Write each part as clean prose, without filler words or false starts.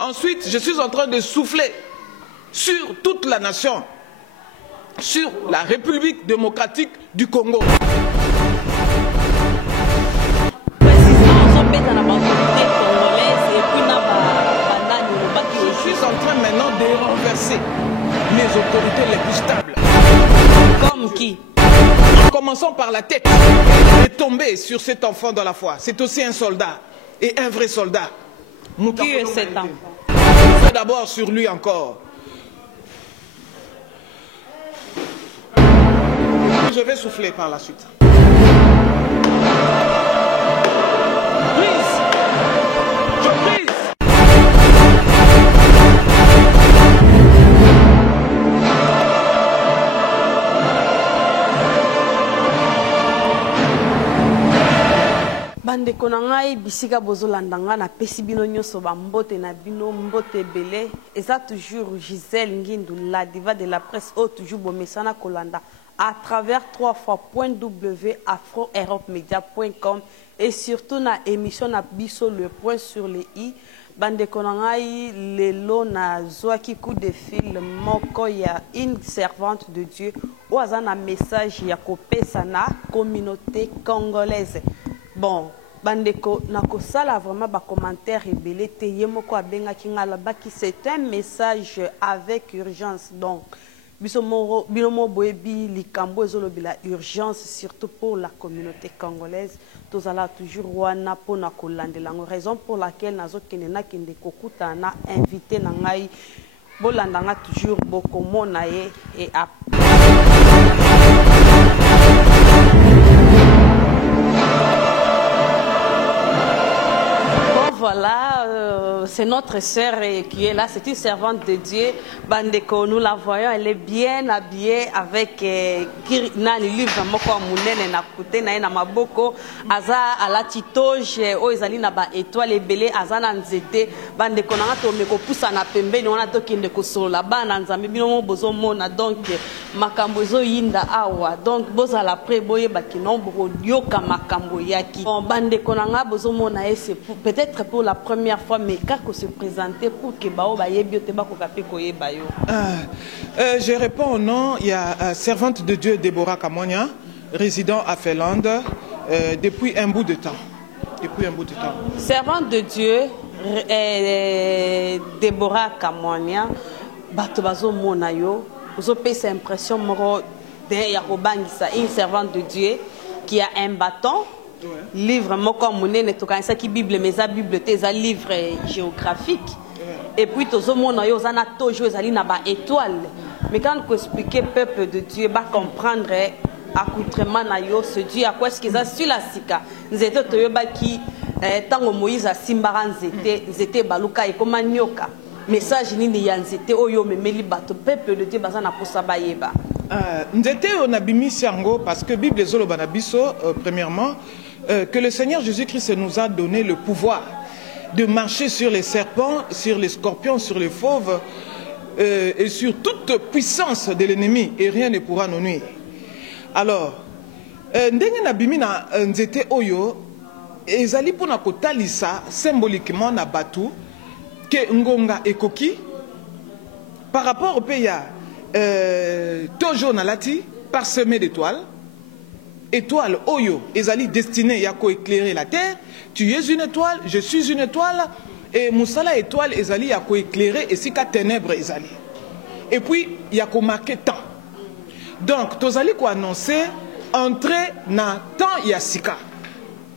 Ensuite, je suis en train de souffler sur toute la nation, sur la République démocratique du Congo. Je suis en train maintenant de renverser les autorités les plus stables. Comme qui? En commençant par la tête, et tomber sur cet enfant dans la foi. C'est aussi un soldat, et un vrai soldat. Qui est cet enfant? D'abord sur lui encore. Je vais souffler par la suite. Prise. Je prise. Bande konangai bisika bozolandanga na pesi bino nyonso ba mbote na bino mbote belé eza toujours Gisèle Ngindu la diva de la presse au toujours bomesana kolanda à travers 3fois.w afro-europe-media.com et surtout na émission na biso le point sur les i. Bande konangai lelo na zoaki coup de fil moko ya une servante de Dieu ou azana message ya kopesa na communauté congolaise. Bon, bandeko nakosala vraiment ba commentaire rebelle te yemoko abenga kingala baki c'est un message avec urgence donc bisomo binomo boebi likambo ezolobi la urgence surtout pour la communauté congolaise tozala toujours wana pona kolandela raison pour laquelle nazokende na kende kokuta na invité na ngai bolandanga toujours bokomona ye et voilà, c'est notre sœur qui est là, c'est une servante de Dieu. Bandeko, nous la voyons, elle est bien habillée avec nani livre moko munene na kute na maboko aza ala titoje o ezali na ba étoile belé aza na nzete bandeko na to meko pusa na pembeni wana to kinde kosola bana nzambe bino mo bozo mona donc makambo zo yinda awa donc boza la pré boye baki nombre yoka makambo yaki bandeko na bozo mona c'est peut-être pour la première fois mais kako se présenter pour que bao ba yebiote ba ko kapé ko yebayo. Je réponds au nom, il y a servante de Dieu Déborah Kamonia, résident à Finlande depuis un bout de temps. Servante de Dieu Déborah Kamonia, bato bazo mona yo, ozo pesa impression moro de yakobangisa une servante de Dieu qui a un bâton. Ouais. Livre moko monene to kanisa ki Bible mais za Bible te za livre géographique. Ouais. Et puis tozo mona yo za na tojo ezali na ba étoile. Mais quand on expliquer peuple de Dieu ba comprendre accoutrement na yo ce Dieu à quoi est-ce qu'ils a sur la sika. Nzete to yo ba ki tango Moïse a simbara nzete baluka e koma nyoka. Message nini ya nzete oyo memeli bato peuple de Dieu baza na posa bayeba. Nzete on a bimi siango parce que Bible zolo banabiso premièrement que le Seigneur Jésus-Christ nous a donné le pouvoir de marcher sur les serpents, sur les scorpions, sur les fauves et sur toute puissance de l'ennemi et rien ne pourra nous nuire. Alors, ndenge na bimi na nzete oyo ezali pona kotalisa symboliquement na batu que ngonga ekoki par rapport au pays toujours nalati parsemé d'étoiles. Étoile oyo ezali destiné ya ko éclairer la terre. Tu es une étoile, je suis une étoile et musala étoile ezali ya ko éclairer et sika ténèbres ezali. Et puis ya ko marquer temps. Donc tozali ko annoncer entrer na temps ya sika.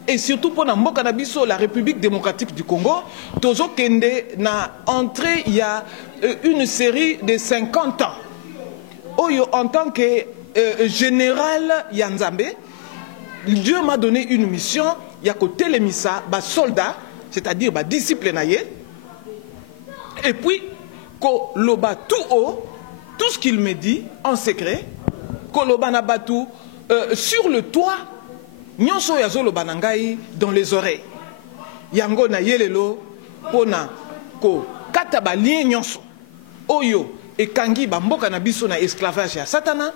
Et surtout pour na mboka na biso la République démocratique du Congo, tozo kende na entrée il y a une série de 50 ans. Oyo en tant que général Yanzambe, Dieu m'a donné une mission, il y a côté les missa, ba soldats, c'est-à-dire ba disciples naïe. Et puis ko loba tout haut, tout ce qu'il me dit en secret, ko loba na batu sur le toit, nyonso ya zo loba nangai dans les oreilles. Yango na yelelo pona ko kata ba lien nyonso. Oyo et kangi bamboka na biso na esclavage ya satana.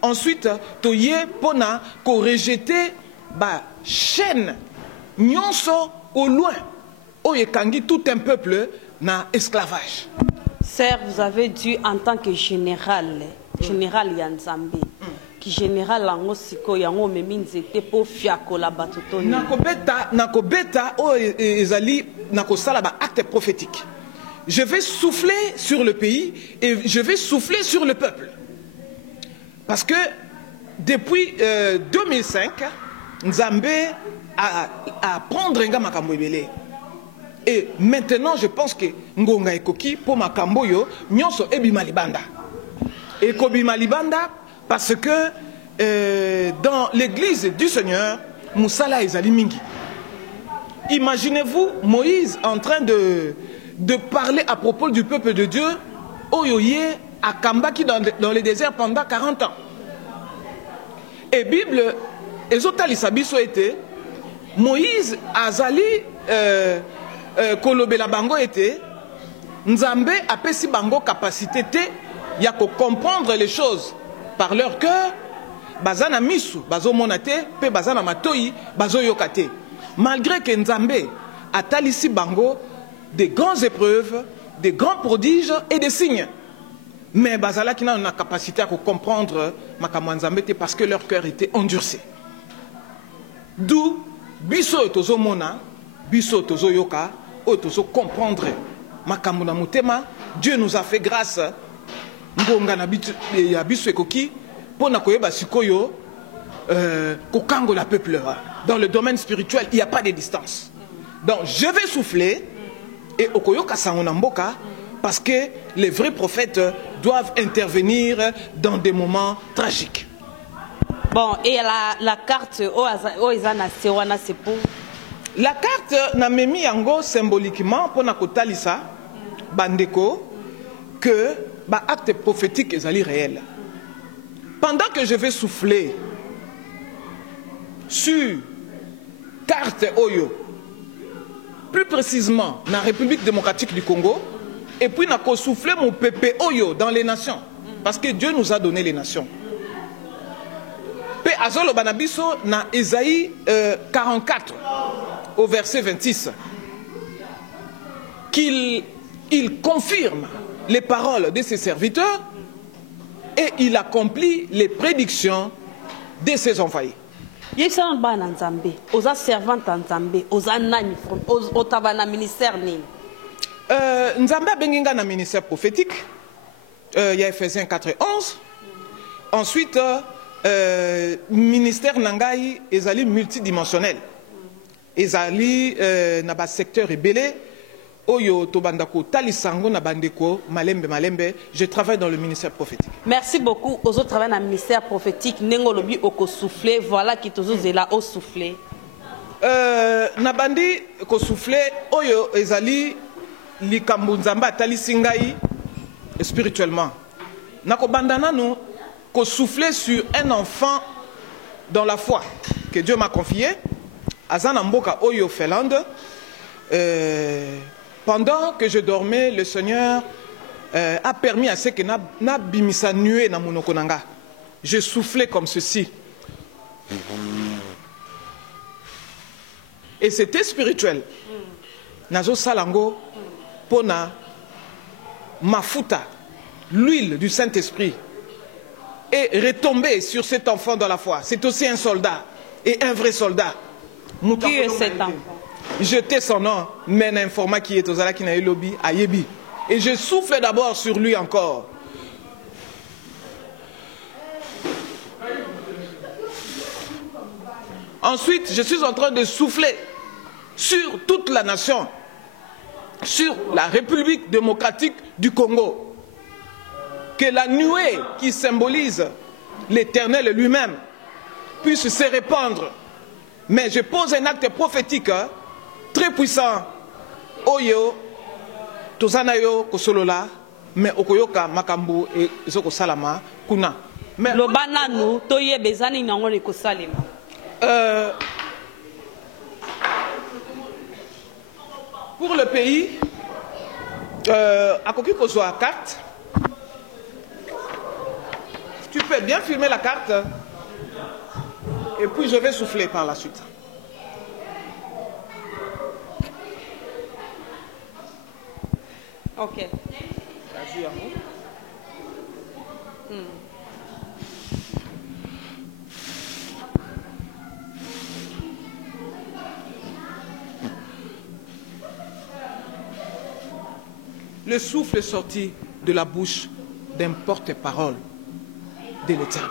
Ensuite toye pona ko rejeter ba chaîne nyonso au loin. Oyo kangi tout un peuple na esclavage. Sœur, vous avez dit en tant que général Yanzambi, qui général en osiko yango meminzete po fiako la batutoni. Nakobeta o ezali nakosala ba acte prophétique. Je vais souffler sur le pays et je vais souffler sur le peuple. Parce que depuis 2005, Nzambe a prendre nga makambo ebele. Et maintenant, je pense que Ngonga Ekoki, pour makambo yo, nyonso ebima libanda. Et kobima libanda, parce que dans l'église du Seigneur, Moussala ezali mingi. Imaginez-vous Moïse en train de parler à propos du peuple de Dieu, Oyoye à Kambaki dans le désert pendant 40 ans. Et Bible, Ezotali Sabiso était, Moïse Azali Kolobela Bango était, Nzambe apesi Bango capacité ya ko comprendre les choses par leur cœur, bazana misu, bazo monate, pe bazana matoi, bazo yokate. Malgré que Nzambe a talisi Bango des grandes épreuves, des grands prodiges et des signes. Mais bazala qui n'a la capacité à comprendre makambo Nzambe parce que leur cœur était endurci. D'où biso etozo mona, biso tozo yoka, otozo comprendre makambo na mutema. Dieu nous a fait grâce. Ngonga na biso ekoki pona koyeba sikoyo kokango la peuple. Dans le domaine spirituel, il n'y a pas de distance. Donc je vais souffler et okoyoka sangona mboka parce que les vrais prophètes doivent intervenir dans des moments tragiques. Bon, et la carte c'est pour la carte n'a mis yango symboliquement pour nakotalisa bandeko que ba acte prophétique est réel. Pendant que je vais souffler sur carte Oyo, plus précisément dans la République démocratique du Congo, et puis n'a souffler mon pépé Oyo dans les nations, parce que Dieu nous a donné les nations. Pe azolo banabiso na Ésaïe 44 au verset 26 qu'il confirme les paroles de ses serviteurs et il accomplit les prédictions de ses envoyés. Yesa bana Nzambe, oza servante Nzambe, oza nani otaba na ministère nini? Nzambe benginga na ministère prophétique. Il y a Ephésiens 4 et 11. Ensuite ministère nangai ezali multidimensionnel. Ezali na ba secteur ebele. Oyo tobandako talisango na bandeko malembe. Je travaille dans le ministère prophétique. Merci beaucoup. Aux autres travaillent dans le ministère prophétique. Nengolobi oko souffler. Voilà qui te zela au souffler. Na bandi ko souffler oyo ezali likambo nzamba talisingai spirituellement. Nako bandana no ko souffler sur un enfant dans la foi que Dieu m'a confié. Azana mboka oyo Finlande. Pendant que je dormais, le Seigneur a permis à ce que na bimisa nué na monokonanga. Je soufflais comme ceci. Et c'était spirituel. Nazo salango pona mafuta, l'huile du Saint-Esprit est retombée sur cet enfant dans la foi. C'est aussi un soldat et un vrai soldat. Qui est cet enfant? Jeter son nom, mais n'informa qui est aux ala qui n'a eu lobby à Yebi. Et je souffle d'abord sur lui encore. Ensuite, je suis en train de souffler sur toute la nation, sur la République démocratique du Congo. Que la nuée qui symbolise l'Éternel lui-même puisse se répandre. Mais je pose un acte prophétique très puissant. Oyo, tozanayo kosolola, mais okoyoka makambu et zoko salama kuna. Mais le banano toye bezani nango le kosalema. Pour le pays, à Koki Kozoa carte, tu peux bien filmer la carte et puis je vais souffler par la suite. Ok. Le souffle est sorti de la bouche d'un porte-parole de l'Éternel.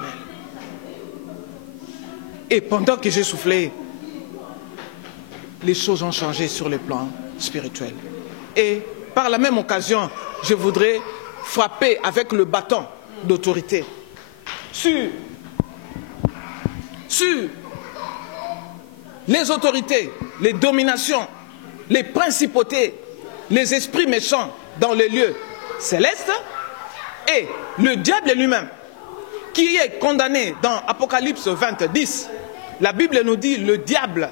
Et pendant que j'ai soufflé, les choses ont changé sur le plan spirituel. Et par la même occasion, je voudrais frapper avec le bâton d'autorité sur les autorités, les dominations, les principautés, les esprits méchants dans les lieux célestes et le diable lui-même qui est condamné dans Apocalypse 20, 10. La Bible nous dit le diable,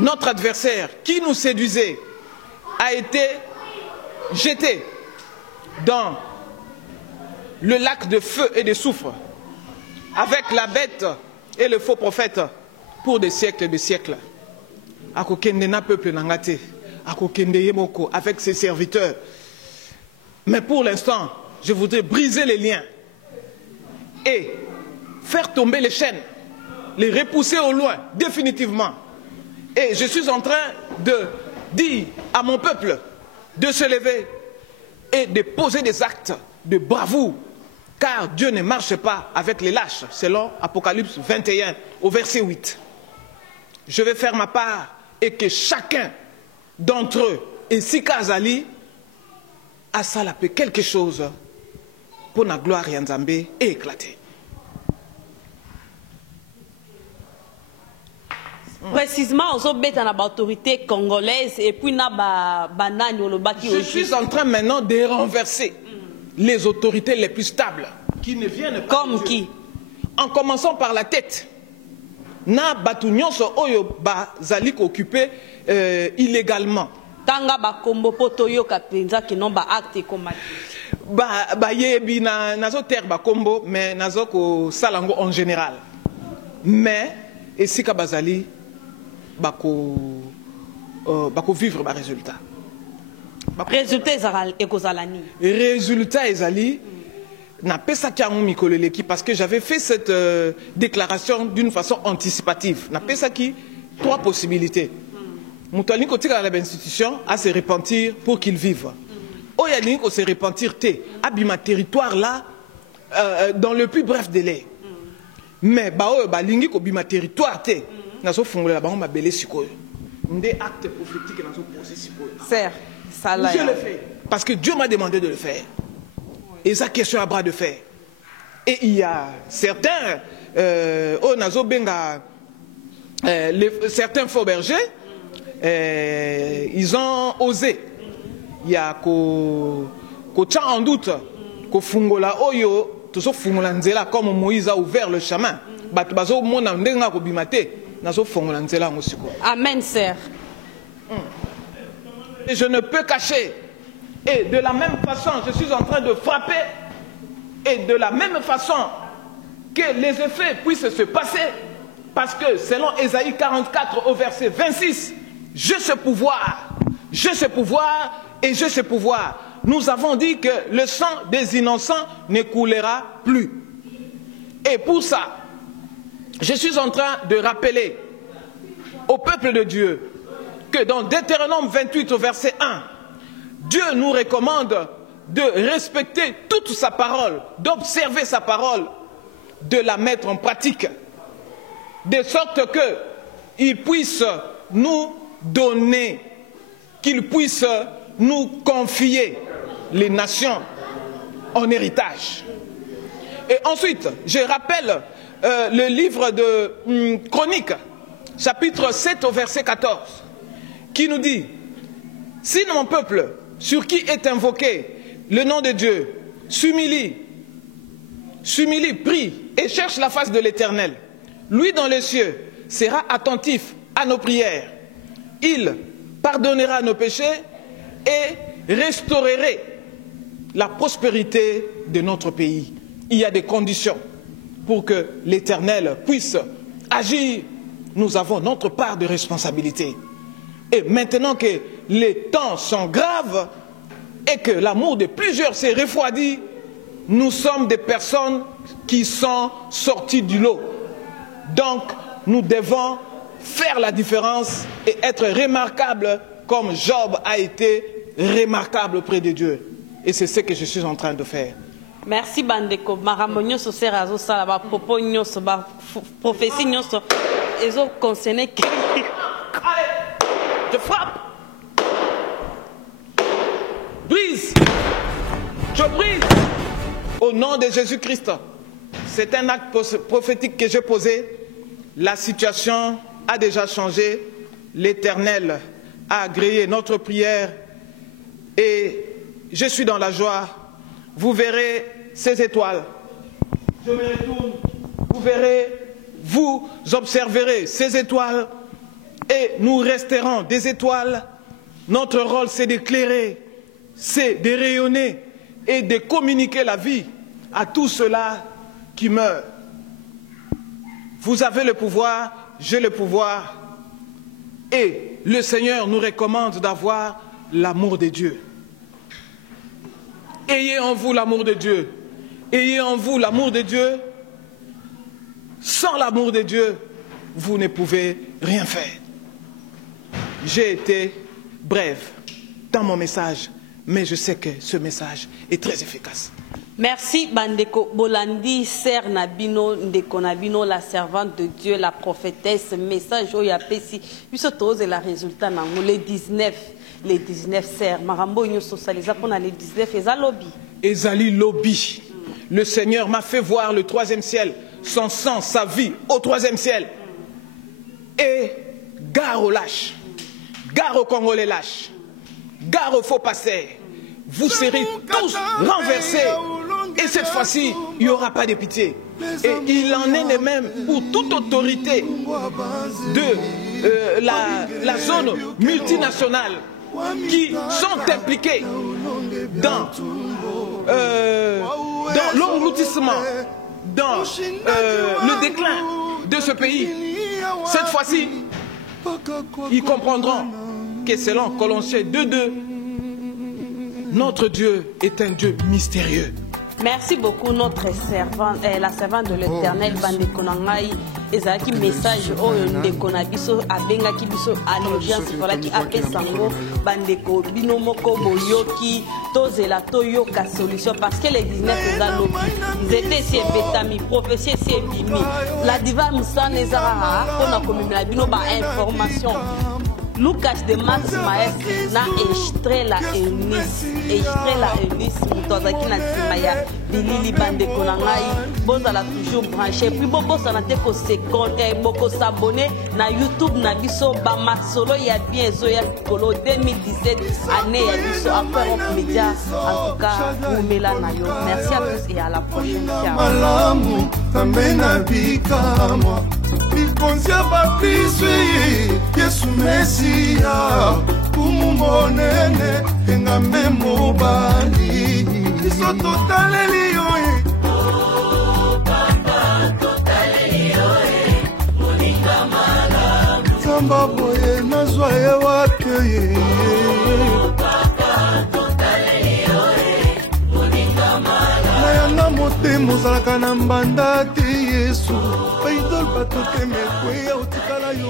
notre adversaire qui nous séduisait, a été jeté dans le lac de feu et de soufre avec la bête et le faux prophète pour des siècles et des siècles. Akokendena peuple nangate, akokende yemoko avec ses serviteurs. Mais pour l'instant, je voudrais briser les liens et faire tomber les chaînes, les repousser au loin, définitivement. Et je suis en train de dire à mon peuple de se lever et de poser des actes de bravoure, car Dieu ne marche pas avec les lâches, selon Apocalypse 21 au verset 8. Je vais faire ma part et que chacun d'entre eux, ainsi qu'Azali, a salapé quelque chose pour la gloire Yanzambé et éclater. Précisément, on s'obète à l'autorité congolaise et puis na banane ou le baki. Je suis en train maintenant de renverser les autorités les plus stables qui ne viennent pas. Comme qui? En commençant par la tête. Na batunyon so oyo ba zalik occupé illégalement. Tanga ba kombo poto yo kapenza ki non ba acte komati. Ba yebi nazo terre ba kombo mais nazo ko salango en général. Mais et si ka bazali bako vivre ba résultat. Résultat ekozalani. Résultat ezali n'a pas ça qui a mikoleleki parce que j'avais fait cette déclaration d'une façon anticipative. N'a pas ça qui trois possibilités. Moutali côté à l'institution à se repentir pour qu'ils vivent. Oyali ko se repentir té abima territoire là dans le plus bref délai. Mais ba lingi ko bima territoire té nazo fungola ba ma belé sikoyo. Ndé acte prophétique nazo poser sikoyo. Certes, ça là. Je le fais parce que Dieu m'a demandé de le faire. Et ça question à bras de fer. Et il y a certains nazo benga certains faux bergers ils ont osé. Il y a ko tcha en doute ko fungola oyo to so fungola nzela comme Moïse a ouvert le chemin. Bat bazo mona ndenga ko bimate nazo fungola nzela ngosiko. Amen, sœur. Et je ne peux cacher. Et de la même façon, je suis en train de frapper. Et de la même façon que les effets puissent se passer. Parce que selon Ésaïe 44 au verset 26, j'ai ce pouvoir et j'ai ce pouvoir. Nous avons dit que le sang des innocents ne coulera plus. Et pour ça, je suis en train de rappeler au peuple de Dieu que dans Deutéronome 28 au verset 1, Dieu nous recommande de respecter toute sa parole, d'observer sa parole, de la mettre en pratique, de sorte qu'il puisse nous donner, qu'il puisse nous confier les nations en héritage. Et ensuite, je rappelle le livre de Chroniques, chapitre 7 au verset 14, qui nous dit, si mon peuple, sur qui est invoqué le nom de Dieu, s'humilie, prie et cherche la face de l'Éternel, lui dans les cieux sera attentif à nos prières. Il pardonnera nos péchés et restaurerait la prospérité de notre pays. Il y a des conditions pour que l'Éternel puisse agir. Nous avons notre part de responsabilité. Et maintenant que les temps sont graves et que l'amour de plusieurs s'est refroidi, nous sommes des personnes qui sont sorties du lot. Donc, nous devons faire la différence et être remarquables comme Job a été remarquable auprès de Dieu. Et c'est ce que je suis en train de faire. Merci bandeko. Marambo nyonso serazo sala ba propos nyonso ba prophétie nyonso ezo concerné. Allez, je frappe. Brise. Je brise. Au nom de Jésus-Christ. C'est un acte prophétique que j'ai posé. La situation a déjà changé. L'Éternel a agréé notre prière. Et je suis dans la joie. Vous verrez ces étoiles. Je me retourne. Vous verrez, vous observerez ces étoiles. Et nous resterons des étoiles. Notre rôle, c'est d'éclairer, c'est de rayonner et de communiquer la vie à tous ceux-là qui meurent. Vous avez le pouvoir, j'ai le pouvoir. Et le Seigneur nous recommande d'avoir l'amour de Dieu. Ayez en vous l'amour de Dieu. Ayez en vous l'amour de Dieu. Sans l'amour de Dieu, vous ne pouvez rien faire. J'ai été brève dans mon message, mais je sais que ce message est très efficace. Merci Bandeko Bolandi, Sœur Nabino, Ndeko Nabino, la servante de Dieu, la prophétesse, message au Yapesi. Puis et la résultat dans les 19 sœurs. Marambo nous socialisa pour les 19 et lobby. Ezali lobby. Le Seigneur m'a fait voir le troisième ciel, son sang, sa vie au troisième ciel. Et gare aux lâches, gare aux Congolais lâches, gare aux faux passeurs. Vous serez tous renversés. Et cette fois-ci, il n'y aura pas de pitié. Et il en est de même pour toute autorité de la zone multinationale qui sont impliquées dans l'engloutissement, dans le déclin de ce pays. Cette fois-ci, ils comprendront que selon Colossiens 2:2, notre Dieu est un Dieu mystérieux. Merci beaucoup notre servante, la servante de l'Éternel, Bandeko Nangai, ezaki message oyo ndeko na biso abengaki biso à l'audience voilà qui appelle sango bandeko bino moko boyoki tozela toyoka solution parce que les 19 ezalobi nzete si ebetami prophétie si ebimi la diva musana ezara pona komimela bino ba information. Lucas de Max Maes na extrait la Eunice mutozaki na timaya bilili bandeko na ngai bozala toujours branché puis bobosana te ko seconde boko s'abonner na YouTube na biso ba masolo ya bien zoya kolo 2017 année ya biso après on média en tout cas umela na yo. Merci à tous et à la prochaine. Malamu tamena bikama bikonzia bakristo Yesu Mesia kumumonene engambe mobali iso totaleli yoe oh papa totaleli yoe moninga malamu samba boye nazwa ye wapi oh papa totaleli yoe moninga malamu nayanga motema ozalaka na mbanda te Yesu baidol bato temekwe ya otikala yo